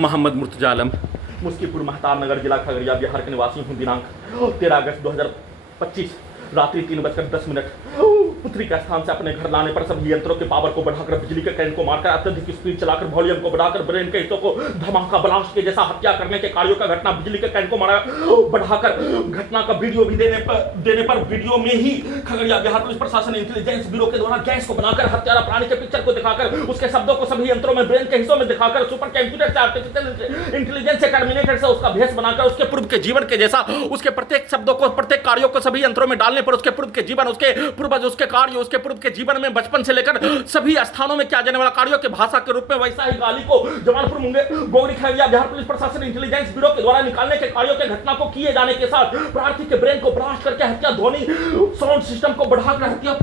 मोहम्मद मुर्तजा आलम, मुस्कीपुर महताब नगर, जिला खगड़िया, बिहार के निवासी हूँ। दिनांक 13 अगस्त 2025 रात्रि 3:10 पुत्री का स्थान से अपने घर लाने पर सभी यंत्रों के पावर को बढ़ाकर, बिजली के करंट को मारकर, अत्यधिक स्पीड चलाकर, वॉल्यूम को बढ़ाकर, ब्रेन के हिस्सों को धमाका ब्लास्ट के जैसा हत्या करने के कार्यों का घटना, बिजली के करंट को बढ़ाकर घटना का वीडियो भी देने पर वीडियो में ही खगड़िया बिहार पुलिस प्रशासन इंटेलिजेंस ब्यूरो के द्वारा गैस को बनाकर, हत्यारा प्राणी के पिक्चर को दिखाकर, उसके शब्दों को सभी यंत्रों में, ब्रेन के हिस्सों में दिखाकर, सुपर कंप्यूटर से, आर्टिफिशियल इंटेलिजेंस से, टर्मिनेटर से उसका भेष बनाकर, उसके पूर्व के जीवन के जैसा, उसके प्रत्येक शब्दों को, प्रत्येक कार्यों को सभी यंत्रों में डालने पर उसके पूर्व के जीवन, उसके पूर्वज, उसके कार्य, उसके पूर्व के जीवन में बचपन से लेकर सभी स्थानों में किया जाने वाला कार्यों के भाषा के रूप में वैसा ही गाली को जमालपुर, मुंगेर, गोगरी, खगड़िया बिहार पुलिस प्रशासन इंटेलिजेंस ब्यूरो के द्वारा निकालने के कार्यों के घटना को किए जाने के साथ प्रार्थी के ब्रेन को ब्लास्ट करके हत्या, ध्वनि साउंड सिस्टम को बढ़ाकर हत्या,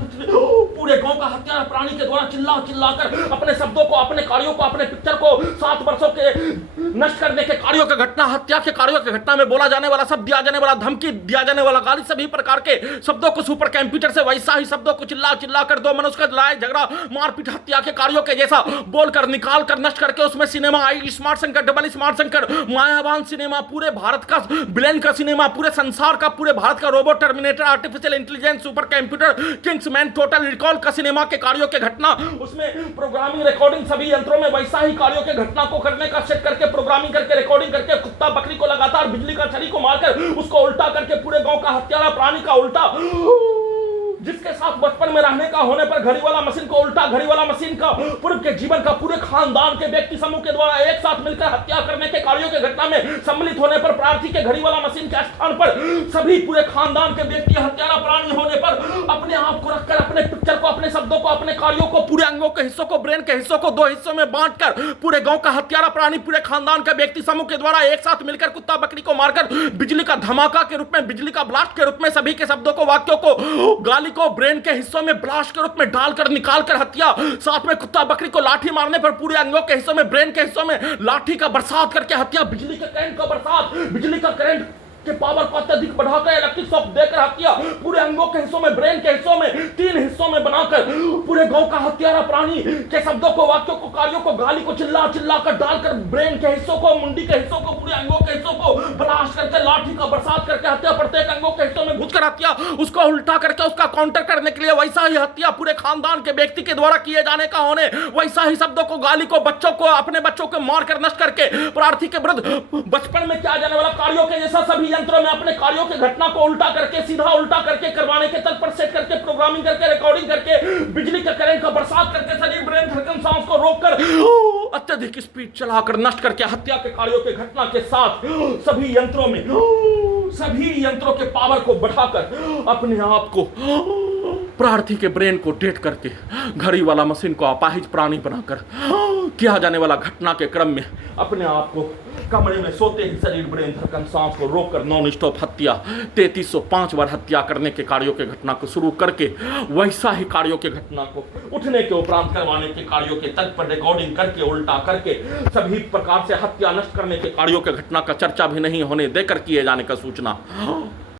पूरे गांव का हत्या प्राणी के द्वारा चिल्लाकर अपने शब्दों को, अपने कार्यों को, अपने पिक्चर को 7 वर्षों के नष्ट करने के कार्यों के घटना, हत्या के कार्यों के घटना में बोला जाने वाला शब्द, दिया जाने वाला धमकी, दिया जाने वाला गाली, सभी प्रकार के शब्दों को सुपर कंप्यूटर से वैसा ही शब्दों को चिल्लाकर दो मनुष्य का लड़ाई झगड़ा, मारपीट, हत्या के कार्यों के जैसा बोलकर, निकालकर, नष्ट करके उसमें सिनेमा आई, smart Shankar, double smart Shankar, मायावान सिनेमा, पूरे भारत का विलेन का सिनेमा, पूरे संसार का, पूरे भारत का robot, terminator, artificial intelligence, super computer, Kingsman, total recall का सिनेमा के कार्यों के घटना, उसमें प्रोग्रामिंग, रिकॉर्डिंग, सभी यंत्रों में वैसा ही कार्यों के घटना को करने का सेट करके, प्रोग्रामिंग करके, रिकॉर्डिंग करके, कुत्ता बकरी को लगातार बिजली का छड़ी को मारकर उसको उल्टा करके, पूरे गांव का हत्यारा प्राणी का उल्टा, जिसके साथ बचपन में रहने का होने पर घड़ी वाला मशीन को उल्टा, घड़ी वाला मशीन का पूर्व के जीवन का, पूरे खानदान के व्यक्ति समूह के द्वारा एक साथ मिलकर हत्या करने के कार्यों के घटना में सम्मिलित होने पर प्रार्थी के घड़ी वाला मशीन के स्थान पर सभी पूरे खानदान के व्यक्ति हत्यारा प्राणी होने पर अपने आप को रखकर, अपने पिक्चर को, अपने शब्दों को, अपने कार्यों को, पूरे अंगों के हिस्सों को, ब्रेन के हिस्सों को 2 हिस्सों में बांटकर पूरे गांव का हत्यारा प्राणी, पूरे खानदान का व्यक्ति समूह के द्वारा एक साथ मिलकर कुत्ता बकरी को मारकर, बिजली का धमाका के रूप में, बिजली का ब्लास्ट के रूप में, सभी के शब्दों को, वाक्यों को, गाली को ब्रेन के हिस्सों में ब्लास्ट के रूप में डालकर, निकालकर हत्या, साथ में कुत्ता बकरी को लाठी मारने पर पूरे अंगों के हिस्सों में, ब्रेन के हिस्सों में लाठी का बरसात करके हत्या, बिजली के करंट का बरसात, बिजली का करंट के पावर को अत्यधिक बढ़ाकर इलेक्ट्रिक शॉक देकर हत्या, पूरे अंगों के हिस्सों में, ब्रेन के हिस्सों में 3 हिस्सों में बनाकर पूरे गांव का हत्यारा प्राणी के शब्दों को, वाक्यों को, कार्यों को, गाली को चिल्लाकर डालकर, ब्रेन के हिस्सों को, मुंडी के हिस्सों को, पूरे अंगों के हिस्सों को ब्लास्ट करके, लाठी का बरसात करके हत्या, प्रत्येक अंगों के हिस्सों में घुसकर हत्या, उसको उल्टा करके उसका काउंटर करने के लिए वैसा ही हत्या, पूरे खानदान के व्यक्ति के द्वारा किए जाने का होने वैसा ही शब्दों को, गाली को, बच्चों को, अपने बच्चों को मारकर नष्ट करके प्रार्थी के विरुद्ध बचपन में किया जाने वाला कार्यों के जैसा सभी यंत्रों में अपने कार्यों के घटना को उल्टा करके, सीधा उल्टा करके, करवाने के तल पर सेट करके, प्रोग्रामिंग करके, रिकॉर्डिंग करके, बिजली के करंट का बरसात करके, शरीर, ब्रेन, धड़कन, सांस को रोककर अत्यधिक स्पीड चलाकर नष्ट करके हत्या के कार्यों के घटना के साथ सभी यंत्रों में, सभी यंत्रों के पावर को बढ़ाकर अपने आप को प्रार्थी के ब्रेन को डेट करके, घड़ी वाला मशीन को अपाहिज प्राणी बनाकर किया जाने वाला घटना के क्रम में अपने आप को कमरे में सोते ही शरीर, ब्रेन, धड़कन, सांस को रोककर नॉन स्टॉप हत्या, 3305 बार हत्या करने के कार्यों के घटना को शुरू करके वैसा ही कार्यों के घटना को उठने के उपरांत करवाने के कार्यों के तर्क पर रिकॉर्डिंग करके, उल्टा करके, सभी प्रकार से हत्या, नष्ट करने के कार्यों के घटना का चर्चा भी नहीं होने देकर किए जाने का सूचना